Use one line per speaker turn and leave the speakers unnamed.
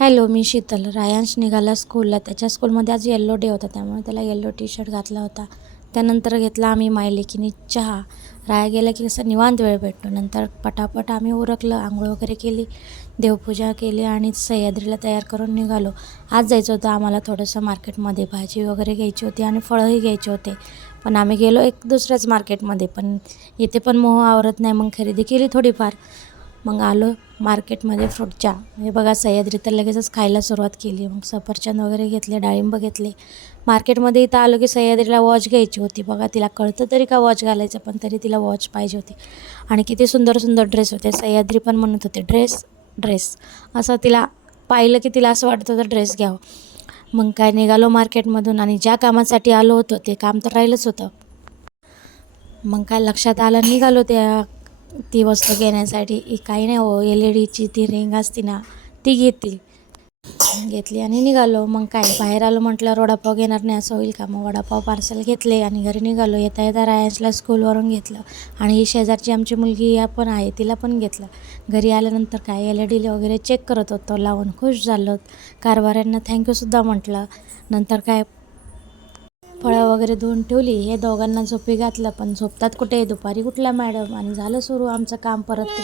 Hello मी शीतल. रायांश निघाला स्कूलला त्याच्या स्कूलमध्ये आज येल्लो डे होता त्यामुळे त्याला येल्लो टी शर्ट घातला होता. त्यानंतर घेतला आम्ही मायलेकीने चहा. राया गेला की कसं निवांत वेळ भेटतो. नंतर पटापट आम्ही उरकलं आंघोळ वगैरे केली देवपूजा केली आणि सह्याद्रीला तयार करून निघालो. आज जायचं होतं आम्हाला थोडंसं मार्केटमध्ये भाजी वगैरे घ्यायची होती आणि फळंही घ्यायचे होते. पण आम्ही गेलो एक दुसऱ्याच मार्केटमध्ये पण इथे पण मोह आवरत नाही मग खरेदी केली थोडीफार. मग आलो मार्केटमध्ये फ्रूटच्या. हे बघा सह्याद्री तर लगेचच खायला सुरुवात केली. मग सफरचंद वगैरे घेतले डाळिंब घेतले. मार्केटमध्ये इथं आलो की सह्याद्रीला वॉच घ्यायची होती. बघा तिला कळतं तरी का वॉच घालायचं पण तरी तिला वॉच पाहिजे होती. आणि किती सुंदर सुंदर ड्रेस होते. सह्याद्री पण म्हणत होते ड्रेस ड्रेस. असं तिला पाहिलं की तिला असं वाटत होतं ड्रेस घ्यावं. मग काय निघालो मार्केटमधून आणि ज्या कामासाठी आलो होतो ते काम तर राहिलंच होतं. मग काय लक्षात आलं निघालो त्या ती वस्तू घेण्यासाठी काही नाही हो एल ई डीची ती रिंग असते ना ती घेतली. घेतली आणि निघालो. मग काय बाहेर आलो म्हटलं वडापाव घेणार नाही असं होईल का? मग वडापाव पार्सल घेतले आणि घरी निघालो. येता येता रायांशला स्कूलवरून घेतलं. आणि ही शेजारची आमची मुलगी या पण आहे तिला पण घेतलं. घरी आल्यानंतर काय एल ई डी वगैरे चेक करत होतो. लावून खुश झालो कारभाऱ्यांना थँक्यूसुद्धा म्हटलं. नंतर काय फळं वगैरे धुवून ठेवली हे दोघांना झोपी घातलं पण झोपतात कुठे? दुपारी कुठल्या मॅडम? आणि झालं सुरू आमचं काम परत.